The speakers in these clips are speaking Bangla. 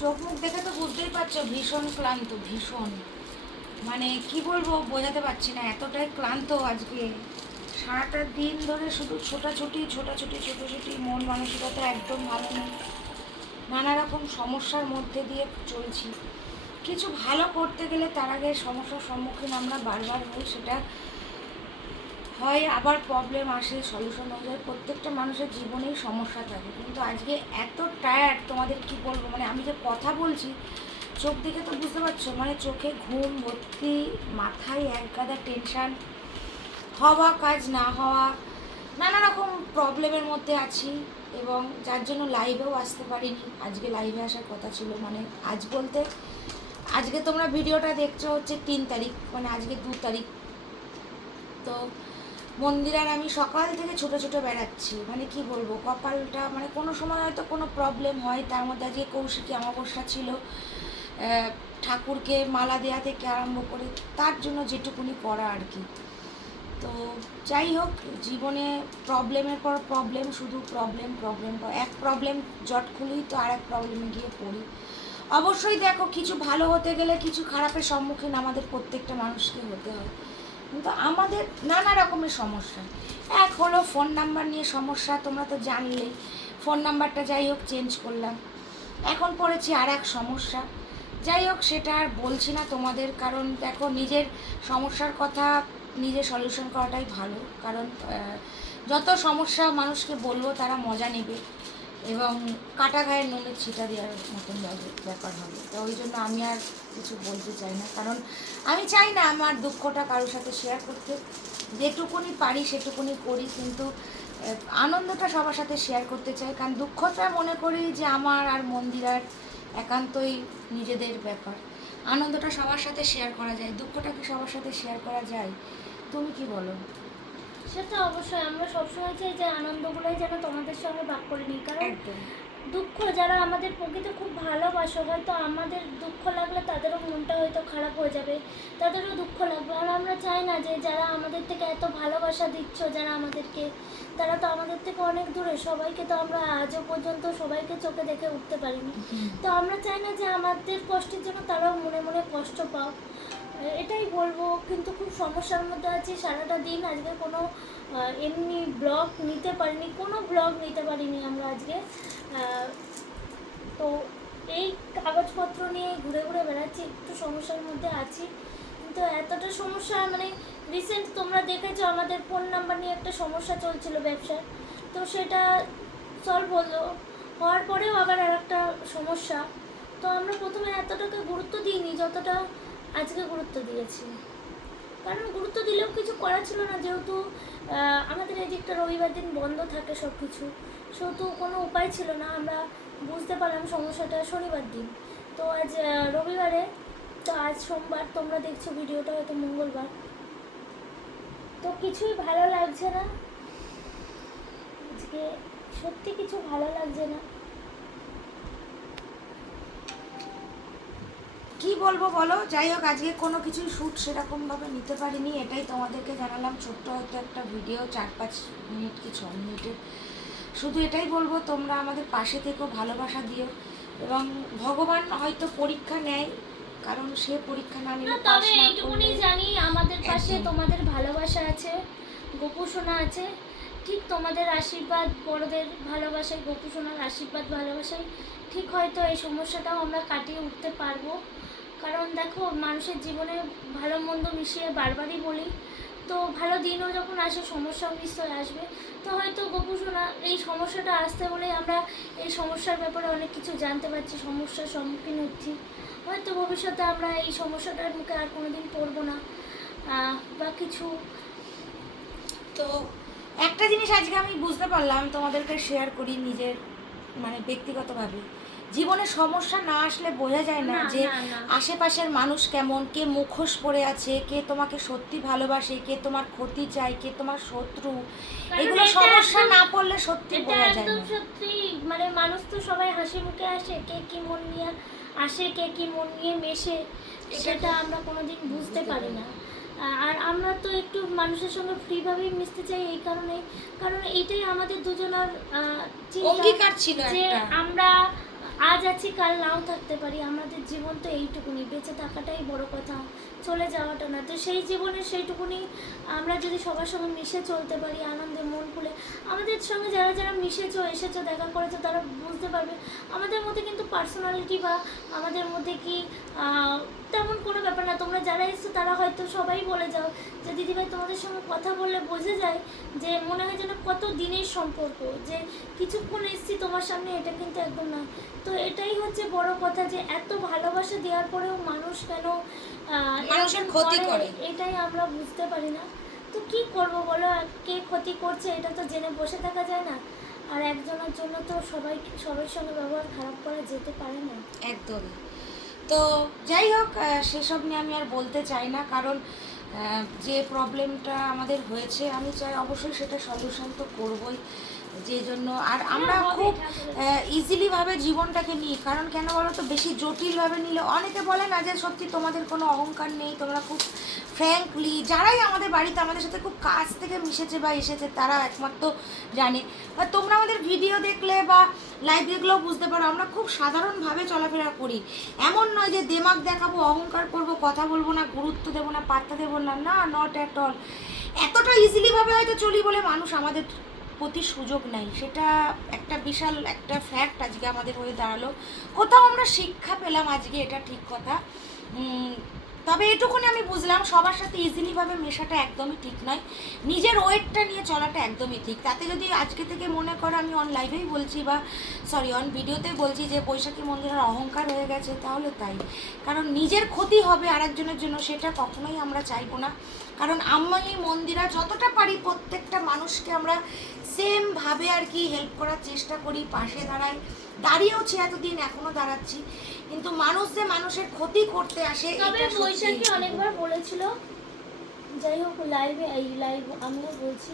চোখ মুখ দেখে তো বুঝতেই পারছ, ভীষণ ক্লান্ত, ভীষণ। মানে কি বলব, বোঝাতে পারছি না, এতটাই ক্লান্ত আজকে। সারাটা দিন ধরে শুধু ছোটাছুটি ছোটাছুটি ছোটাছুটি, মন মানসিকতা একদম ভালো নেই। নানা রকম সমস্যার মধ্যে দিয়ে চলছি। কিছু ভালো করতে গেলে তার আগে সমস্যার সম্মুখীন আমরা বারবার হই, সেটা হয়, আবার প্রবলেম আসে সলিউশন হয়ে যায়। প্রত্যেকটা মানুষের জীবনেই সমস্যা থাকে। কিন্তু আজকে এত টায়ার্ড তোমাদের কি বলব? মানে আমি যে কথা বলছি, চোখ দেখে তো বুঝতে পারছ? মানে চোখে ঘুম, ভর্তি, মাথায় এক গাদা টেনশান হওয়া কাজ, না হওয়া, নানা রকম প্রবলেমের মধ্যে আছি এবং যার জন্য লাইভেও আসতে পারিনি। আজকে লাইভে আসার কথা ছিল মানে আজ বলতে, আজকে তোমরা ভিডিওটা দেখছ হচ্ছে তিন তারিখ মানে আজকে দু তারিখ। তো মন্দিরার আমি সকাল থেকে ছোটো ছোটো বেড়াচ্ছি। মানে কি বলব, কপালটা মানে কোনো সময় হয়তো কোনো প্রবলেম হয়, তার মধ্যে আজকে কৌশিকী অমাবস্যা ছিল ঠাকুরকে মালা দেওয়া থেকে আরম্ভ করে তার জন্য যেটুকুনি করা আর কি। তো যাই হোক, জীবনে প্রবলেমের পর প্রবলেম শুধু প্রবলেম প্রবলেম এক প্রবলেম জট খুলেই তো আর এক প্রবলেমে গিয়ে পড়ি। অবশ্যই দেখো, কিছু ভালো হতে গেলে কিছু খারাপের সম্মুখীন আমাদের প্রত্যেকটা মানুষকে হতে হয়। কিন্তু আমাদের নানা রকমের সমস্যা। এক হলো ফোন নাম্বার নিয়ে সমস্যা, তোমরা তো জানলেই ফোন নাম্বারটা যাই হোক চেঞ্জ করলাম। এখন পড়েছি আর এক সমস্যা। যাই হোক, সেটা আর বলছি না তোমাদের, কারণ দেখো নিজের সমস্যার কথা নিজে সলিউশন করাটাই ভালো। কারণ যত সমস্যা মানুষকে বলব তারা মজা নেবে। এবং কাটা গায়ে নুনের ছিটা দেওয়ার মতন ব্যাপার- ব্যাপার হবে। তো ওই জন্য আমি আর কিছু বলতে চাই না। কারণ আমি চাই না আমার দুঃখটা কারোর সাথে শেয়ার করতে। যেটুকুনি পারি সেটুকুনি করি, কিন্তু আনন্দটা সবার সাথে শেয়ার করতে চাই। কারণ দুঃখটা মনে করি যে আমার আর মন্দিরার একান্তই নিজেদের ব্যাপার। আনন্দটা সবার সাথে শেয়ার করা যায়। দুঃখটা কি সবার সাথে শেয়ার করা যায়? তুমি কি বলো? সেটা অবশ্যই আমরা সবসময় চাই যে আনন্দগুলোই যেন তোমাদের সঙ্গে ভাগ করে নিই। কারণ দুঃখ যারা আমাদের প্রকৃতি খুব ভালোবাসে হয়তো আমাদের দুঃখ লাগলে তাদেরও মনটা হয়তো খারাপ হয়ে যাবে। তাদেরও দুঃখ লাগবে। আর আমরা চাই না যে যারা আমাদের থেকে এত ভালোবাসা দিচ্ছ যারা আমাদেরকে তারা তো আমাদের থেকে অনেক দূরে। সবাইকে তো আমরা আজও পর্যন্ত সবাইকে চোখে দেখে উঠতে পারিনি। তো আমরা চাই না যে আমাদের কষ্টের জন্য তারাও মনে মনে কষ্ট পাও এটাই বলব। কিন্তু খুব সমস্যার মধ্যে আছি। সারাটা দিন আজকে কোনো এমনি ব্লগ নিতে পারিনি, কোনো ব্লগ নিতে পারিনি আমরা আজকে। তো এই কাগজপত্র নিয়ে ঘুরে ঘুরে বেড়াচ্ছি, একটু সমস্যার মধ্যে আছি। কিন্তু এতটা সমস্যা মানে রিসেন্ট তোমরা দেখেছ আমাদের ফোন নাম্বার নিয়ে একটা সমস্যা চলছিল ব্যবসায়। তো সেটা সলভ হলো, হওয়ার পরেও আবার আর একটা সমস্যা। তো আমরা প্রথমে এতটাকে গুরুত্ব দিইনি, যতটা আজকে গুরুত্ব দিয়েছি। কারণ গুরুত্ব দিলেও কিছু করার ছিল না, যেহেতু আমাদের এই দিকটা রবিবার দিন বন্ধ থাকে সব কিছু সেহেতু কোনো উপায় ছিল না, আমরা বুঝতে পারলাম সমস্যাটা শনিবার দিন। তো আজ রবিবারে, তো আজ সোমবার তোমরা দেখছ ভিডিওটা হয়তো মঙ্গলবার। তো কিছুই ভালো লাগছে না। আজকে সত্যি কিছু ভালো লাগছে না। কি বলব বলো? যাই হোক আজকে কোনো কিছুই শ্যুট সেরকমভাবে নিতে পারিনি এটাই তোমাদেরকে জানালাম। ছোট্ট হয়তো একটা ভিডিও চার পাঁচ মিনিট কি ছ মিনিটের। শুধু এটাই বলব তোমরা আমাদের পাশে থেকেও ভালোবাসা দিও এবং ভগবান হয়তো পরীক্ষা নেয় কারণ সে পরীক্ষা না নিলে তবে এইটুকুনি জানি আমাদের পাশে তোমাদের ভালোবাসা আছে গোপুসোনা আছে। ঠিক তোমাদের আশীর্বাদ বড়দের ভালোবাসায় গোপুসোনার আশীর্বাদ ভালোবাসায়। ঠিক হয়তো এই সমস্যাটাও আমরা কাটিয়ে উঠতে পারব। কারণ দেখো, মানুষের জীবনে ভালো মন্দ মিশিয়ে বারবারই বলি, তো ভালো দিনও যখন আসে, সমস্যাও নিশ্চয়ই আসবে। তো হয়তো গোপুসোনা এই সমস্যাটা আসতে বলেই আমরা এই সমস্যার ব্যাপারে অনেক কিছু জানতে পারছি, সমস্যার সম্মুখীন হচ্ছি। হয়তো ভবিষ্যতে আমরা এই সমস্যাটার মুখে আর কোনো দিন পড়ব না বা কিছু। তো একটা জিনিস আজকে আমি বুঝতে পারলাম, তোমাদেরকে শেয়ার করি নিজের মানে ব্যক্তিগতভাবে। জীবনে সমস্যা না আসলে বোঝা যায় না যে। আশেপাশের মানুষ কেমন কে মুখোশ পড়ে আছে কে তোমাকে সত্যি ভালোবাসে কে তোমার ক্ষতি চায় কে তোমার শত্রু। এগুলো সমস্যা না পড়লে সত্যি বোঝা যায় না। সত্যি। মানে মানুষ তো সবাই হাসি মুখে আসে কে কি মন নিয়ে আসে কে কি মন নিয়ে মেশে। সেটা আমরা কোনোদিন বুঝতে পারি না। আর আমরা তো একটু মানুষের সঙ্গে ফ্রিভাবেই মিশতে চাই এই কারণে। কারণ এইটাই আমাদের দুজনের চিন্তা। অঙ্গীকার ছিল যে আমরা আজ আছি, কাল নাও থাকতে পারি। আমাদের জীবন তো এইটুকুনি, বেঁচে থাকাটাই বড় কথা। চলে যাওয়াটা না। তো সেই জীবনের সেইটুকুনি আমরা যদি সবার সঙ্গে মিশে চলতে পারি, আনন্দে মন খুলে, আমাদের সঙ্গে যারা যারা মিশেছো, এসেছ, দেখা করেছ, তারা বুঝতে পারবে আমাদের মধ্যে কিন্তু পার্সোনালিটি বা আমাদের মধ্যে কি তেমন কোনো ব্যাপার না। তোমরা হয়তো সবাই বলে যাও যে দিদিভাই তোমাদের সঙ্গে কথা বললে বোঝা যায় যে মনে হয় যেন কত দিনের সম্পর্ক যে কিছুক্ষণ এসছি তোমার সামনে এটা কিন্তু একদম না তো এটাই হচ্ছে বড় কথা যে এত ভালোবাসা দেওয়ার পরেও মানুষ কেন। এটাই আমরা বুঝতে পারি না। তো কি করব বলো কে ক্ষতি করছে এটা তো জেনে বসে থাকা যায় না। আর একজনের জন্য তো সবাই সবার সঙ্গে ব্যবহার খারাপ করা যেতে পারে না। একদমই। তো যাই হোক সেসব নিয়ে আমি আর বলতে চাই না, কারণ যে প্রবলেমটা আমাদের হয়েছে, আমি চাই অবশ্যই সেটা সলিউশন তো করবই। যে জন্য আর আমরা খুব ঠাকুরের ইজিলি ভাবে জীবনটাকে নিই। কারণ কেন বলো তো বেশি জটিলভাবে নিলে অনেকে বলে না যে, সত্যি তোমাদের কোনো অহংকার নেই, তোমরা খুব ফ্র্যাঙ্কলি যারাই আমাদের বাড়িতে আমাদের সাথে খুব কাছ থেকে মিশেছে বা এসেছে, তারা একমাত্র জানে। বা তোমরা আমাদের ভিডিও দেখলে বা লাইভ দেখলেও বুঝতে পারো, আমরা খুব সাধারণভাবে চলাফেরা করি। এমন নয় যে দেমাগ দেখাবো, অহংকার করব, কথা বলব না, গুরুত্ব দেবো না, পাত্তা দেবো না না নট অ্যাট অল এতটা ইজিলিভাবে হয়তো চলি বলে মানুষ আমাদের প্রতি সুযোগ নাই। সেটা একটা বিশাল একটা ফ্যাক্ট আজকে আমাদের হয়ে দাঁড়াল। কোথাও আমরা শিক্ষা পেলাম আজকে, এটা ঠিক কথা। তবে এটুকুনি আমি বুঝলাম, সবার সাথে ইজিলিভাবে মেশাটা একদমই ঠিক নয়। নিজের ওয়েটটা নিয়ে চলাটা একদমই ঠিক। তাতে যদি আজকে থেকে মনে করো আমি অন লাইভেই বলছি বা সরি অন ভিডিওতে বলছি যে বৈশাখী মন্দিরের অহংকার হয়ে গেছে, তাহলে তাই। কারণ নিজের ক্ষতি হবে আরেকজনের জন্য, সেটা কখনোই আমরা চাইব না। কারণ আমি মন্দিরা যতটা পারি প্রত্যেকটা মানুষকে আমরা সেমভাবে আর কি হেল্প করার চেষ্টা করি, পাশে দাঁড়াই। দাঁড়িয়েওছি এতদিন এখনও দাঁড়াচ্ছি। কিন্তু মানুষ যে মানুষের ক্ষতি করতে আসে তবে বৈশাখী অনেকবার বলেছিল যাই হোক লাইভে এই লাইভ আমিও বলছি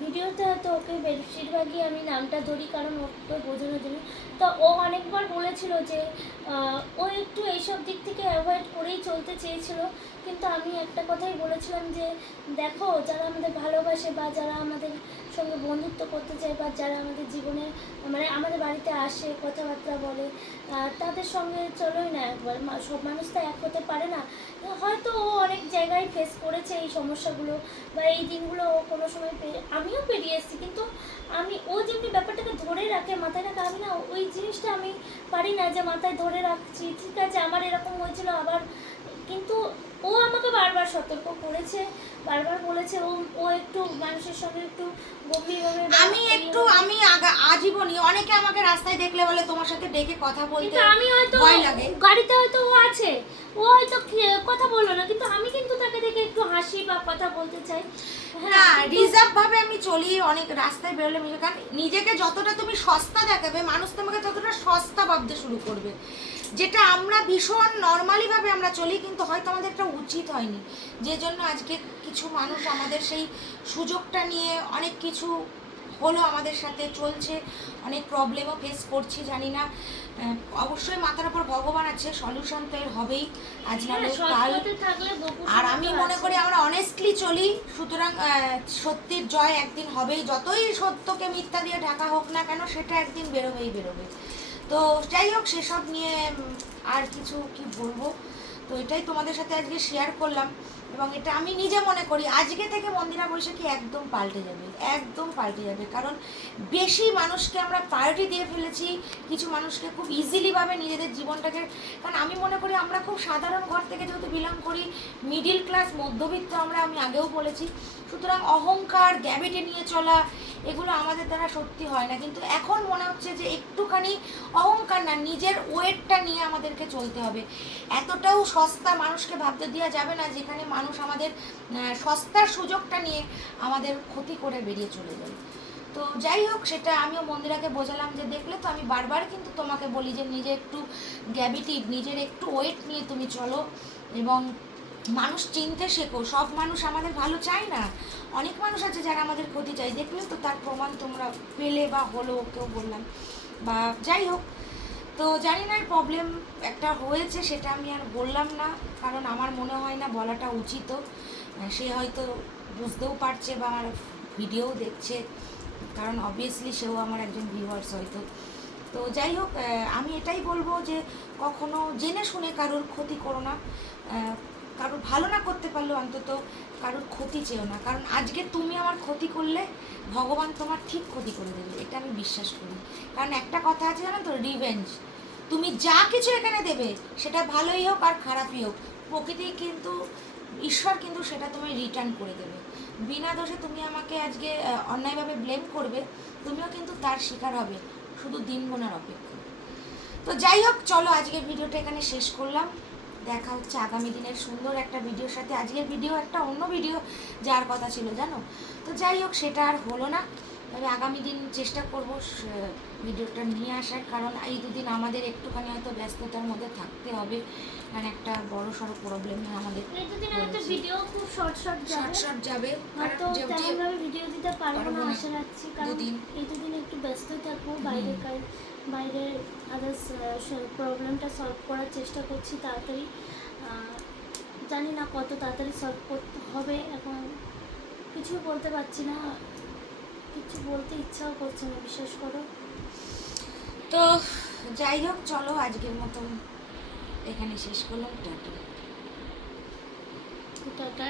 ভিডিওতে হয়তো ওকে বেশিরভাগই আমি নামটা ধরি, কারণ ওকে বোঝানোর জন্য। তো ও অনেকবার বলেছিল যে ও একটু এইসব দিক থেকে অ্যাভয়েড করেই চলতে চেয়েছিল। কিন্তু আমি একটা কথাই বলেছিলাম যে, দেখো, যারা আমাদের ভালোবাসে বা যারা আমাদের সঙ্গে বন্ধুত্ব করতে চায় বা যারা আমাদের জীবনে মানে আমাদের বাড়িতে আসে, কথাবার্তা বলে তাদের সঙ্গে চলোই না একবার। সব মানুষ তো এক হতে পারে না। হয়তো ও অনেক জায়গায় ফেস করেছে এই সমস্যাগুলো বা এই দিনগুলো ও কোনো সময় আমিও পেরিয়ে এসেছি কিন্তু আমি ও যেমনি ব্যাপারটাকে ধরে রাখে মাথায় রাখে আমি না ওই জিনিসটা আমি পারি না যে মাথায় ধরে রাখছি ঠিক আছে আমার এরকম হয়েছিল আবার। কিন্তু ও আমাকে বারবার সতর্ক করেছে বারবার বলেছে ও ও একটু মানুষের সঙ্গে একটু গম্ভীরভাবে আমি একটু আমি আগা- আজীবনই অনেকে আমাকে রাস্তায় দেখলে বলে তোমার সাথে ডেকে কথা বলতে আমি হয়তো ভয় লাগে। গাড়িতে হয়তো ও আছে ও হয়তো কি- কথা বলল না কিন্তু আমি কিন্তু তাকে দেখে একটু হাসি বা কথা বলতে চাই। না হ্যাঁ কিন্তু- রিজার্ভ ভাবে আমি চলি অনেক রাস্তায় বেরোলে মিলে কারণ নিজেকে যতটা তুমি সস্তা দেখাবে মানুষ তোমাকে ততটা সস্তা ভাবতে শুরু করবে। যেটা আমরা ভীষণ নর্মালি ভাবে আমরা চলি কিন্তু হয়তো আমাদের একটা উচিত হয়নি। যে জন্য আজকে কিছু মানুষ আমাদের সেই সুযোগটা নিয়ে অনেক কিছু হলো আমাদের সাথে চলছে অনেক প্রবলেমও ফেস করছি জানি না। অবশ্যই মাথার উপর ভগবান আছে সলিউশন তো এর হবেই। আজ না হ্যাঁ, কাল। আর আমি মনে করি আমরা অনেস্টলি চলি সুতরাং সত্যির জয় একদিন হবেই। যতই সত্যকে মিথ্যা দিয়ে ঢাকা হোক না কেন সেটা একদিন বেরোবেই বেরোবে তো যাই হোক সেসব নিয়ে আর কিছু কি বলব? তো এটাই তোমাদের সাথে আজকে শেয়ার করলাম। এবং এটা আমি নিজে মনে করি, আজকে থেকে মন্দিরা বৈশাখী একদম পাল্টে যাবে, একদম পাল্টে যাবে। কারণ বেশি মানুষকে আমরা প্রায়োরিটি দিয়ে ফেলেছি, কিছু মানুষকে খুব ইজিলিভাবে নিজেদের জীবনটাকে, কারণ আমি মনে করি আমরা খুব সাধারণ ঘর থেকে যেহেতু বিলং করি মিডিল ক্লাস মধ্যবিত্ত আমরা, আমি আগেও বলেছি। সুতরাং অহংকার গ্যাবিটে নিয়ে চলা, এগুলো আমাদের দ্বারা সত্যি হয় না। কিন্তু এখন মনে হচ্ছে যে একটুখানি অহংকার না, নিজের ওয়েটটা নিয়ে আমাদেরকে চলতে হবে। এতটাও সস্তা মানুষকে ভাবতে দেওয়া যাবে না যেখানে মানুষ আমাদের সস্তার সুযোগটা নিয়ে আমাদের ক্ষতি করে বেরিয়ে চলে যাবে তো যাই হোক, সেটা আমিও মন্দিরাকে বোঝালাম যে দেখলে তো আমি বারবার কিন্তু তোমাকে বলি যে নিজে একটু গ্যাবিটিভ নিজের একটু ওয়েট নিয়ে তুমি চলো এবং মানুষ চিনতে শেখো। সব মানুষ আমাদের ভালো চায় না। অনেক মানুষ আছে যারা আমাদের ক্ষতি চায়। দেখলে তো তার প্রমাণ তোমরা পেলে বা হলো ওকেও বললাম। বা যাই হোক তো জানি না প্রবলেম একটা হয়েছে, সেটা আমি আর বললাম না, কারণ আমার মনে হয় না বলাটা উচিত। সে হয়তো বুঝতেও পারছে বা আমার ভিডিও দেখছে, কারণ অবভিয়াসলি সেও আমার একজন ভিউয়ার্স হয়তো। তো যাই হোক আমি এটাই বলব যে কখনো জেনে শুনে কারোর ক্ষতি করো না। কারোর ভালো না করতে পারলেও অন্তত কারোর ক্ষতি চেও না। কারণ আজকে তুমি আমার ক্ষতি করলে, ভগবান তোমার ঠিক ক্ষতি করে দেবে, এটা আমি বিশ্বাস করি। কারণ একটা কথা আছে জানো তো রিভেঞ্জ তুমি যা কিছু এখানে দেবে, সেটা ভালোই হোক আর খারাপই হোক, প্রকৃতি কিন্তু, ঈশ্বর কিন্তু সেটা তুমি রিটার্ন করে দেবে। বিনা দোষে তুমি আমাকে আজকে অন্যায়ভাবে ব্লেম করবে, তুমিও কিন্তু তার শিকার হবে, শুধু দিন গোনার অপেক্ষা। তো যাই হোক, চলো আজকের ভিডিওটা এখানে শেষ করলাম। দেখা হচ্ছে আগামী দিনের সুন্দর একটা ভিডিওর সাথে। আজকের ভিডিও একটা অন্য ভিডিও যাওয়ার কথা ছিল, জানো? তো যাই হোক, সেটা আর হলো না। তবে আগামী দিন চেষ্টা করব ভিডিওটা নিয়ে আসার কারণ এই দুদিন আমাদের একটুখানি হয়তো ব্যস্ততার মধ্যে থাকতে হবে। কারণ একটা বড় সড়ো প্রবলেম আমাদের এই দুদিন হয়তো ভিডিও খুব শর্ট শর্ট যাবে। শর্ট যাবে। হয়তো ভিডিও দিতে পারব না না। আশা রাখছি। কারণ এই দুদিন একটু ব্যস্ত থাকব বাইরের কাজ বাইরের আদার্স প্রবলেমটা সলভ করার চেষ্টা করছি তাড়াতাড়ি। জানি না কত তাড়াতাড়ি সলভ করতে হবে এখন কিছু বলতে পারছি না। কিছু বলতে ইচ্ছাও করছে না বিশ্বাস করো। তো যাই হোক চলো আজকের মতন এখানে শেষ করলাম টাটা। টাটা।